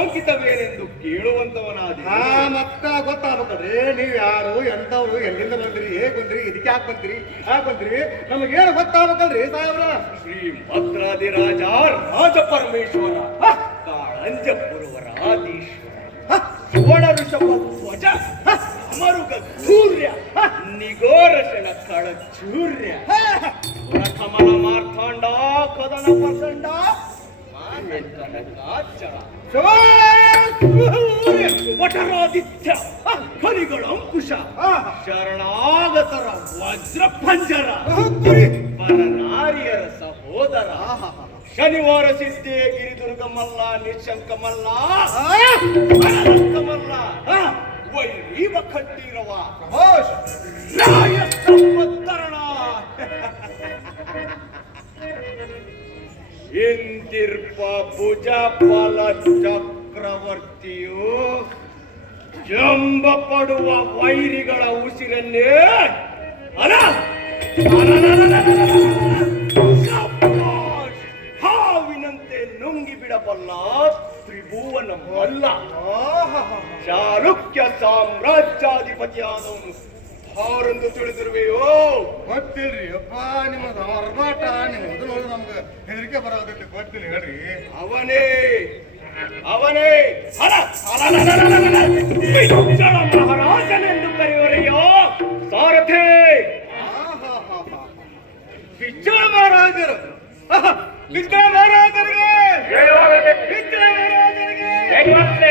ನಾಮಾಂಕಿತವೇನೆಂದು ಕೇಳುವಂತವನಾದ ಹಾ ಮತ್ತ ಗೊತ್ತಾಗ್ಬೇಕಲ್ರಿ ನೀವ್ ಯಾರು ಎಂತವ್ರು ಎಲ್ಲಿಂದ ಬಂದ್ರಿ ಹೇಗ್ ಬಂದ್ರಿ ಇದಕ್ಕೆ ಯಾಕೆ ಬಂದ್ರಿ ಯಾಕೆ ಬಂದ್ರಿ ನಮಗೇನು ಗೊತ್ತಾಗ್ಬೇಕಲ್ರಿ ಸಾಹೇಬ್ರ. ಶ್ರೀ ಭದ್ರಾದಿ ರಾಜ ರಾಜ ಪರಮೇಶ್ವರ ಸುವರ್ಣ ಋಷಭ ಧ್ವಜ ಅಮರುಗ ಸೂರ್ಯ ನಿಗೋರಶನ ಕಳ ಚೂರ್ಯ ಕಮಲ ಮಾರ್ಥಾಂಡ ಕದನ ಕನಕಾಚಲ ವಟರಾದಿತ್ಯ ಕಲಿಗಳ ಅಂಕುಶ ಶರಣಾಗತರ ವಜ್ರ ಪಂಜರ ಪರನಾರಿಯರ ಸಹೋದರ ಶನಿವಾರ ಸಿದ್ಧಿ ಗಿರಿದುರ್ಗ ಮಲ್ಲ ನಿಶಂಕ ಮಲ್ಲ ಅನಂತ ಮಲ್ಲ ವೈರೀವ ಕಟ್ಟಿರವ ನ್ಯಾಯ ಇಂದಿರ್ಪ ಭುಜ ಫಲ ಚಕ್ರವರ್ತಿಯು ಜಂಬ ಪಡುವ ವೈರಿಗಳ ಉಸಿರನ್ನೇ! ಹಾವಿನಂತೆ ನುಂಗಿ ಬಿಡಬಲ್ಲ ತ್ರಿಭುವನ ಮಲ್ಲ ಚಾಲುಕ್ಯ ಸಾಮ್ರಾಜ್ಯಾಧಿಪತಿಯಾದವನು ಹಾರೆಂದು ತಿಳಿದಿರುವೆಯೋ ಗೊತ್ತಿಲ್ರಿ ಅಪ್ಪ ನಿಮ್ಮದು ಅರ್ಮಾಟ ನಿಮ್ಮದು ನೋಡಿ ನಮ್ಗೆ ಹೆದರಿಕೆ ಬರೋದಕ್ಕೆ ಗೊತ್ತಿಲ್ಲ ಹೇಳ್ರಿ ಅವನೇ ಅವನೇ ಅಲ ಅಲಲಲಲಲಲ! ಬಿಚ್ಚಳ ಮಹಾರಾಜನೆಂದು ಕರೆಯುವರೆಯೋ ಸಾರಥಿ ಬಿಚ್ಚಳ ಮಹಾರಾಜರು ಆಹ! ಬಿಚ್ಚಳ ಮಹಾರಾಜರಿಗೆ ಬಿಚ್ಚಳ ಮಹಾರಾಜರಿಗೆ ಚಕ್ರವರ್ತಿ ಬಿಚ್ಚಳ ಮಹಾರಾಜರಿಗೆ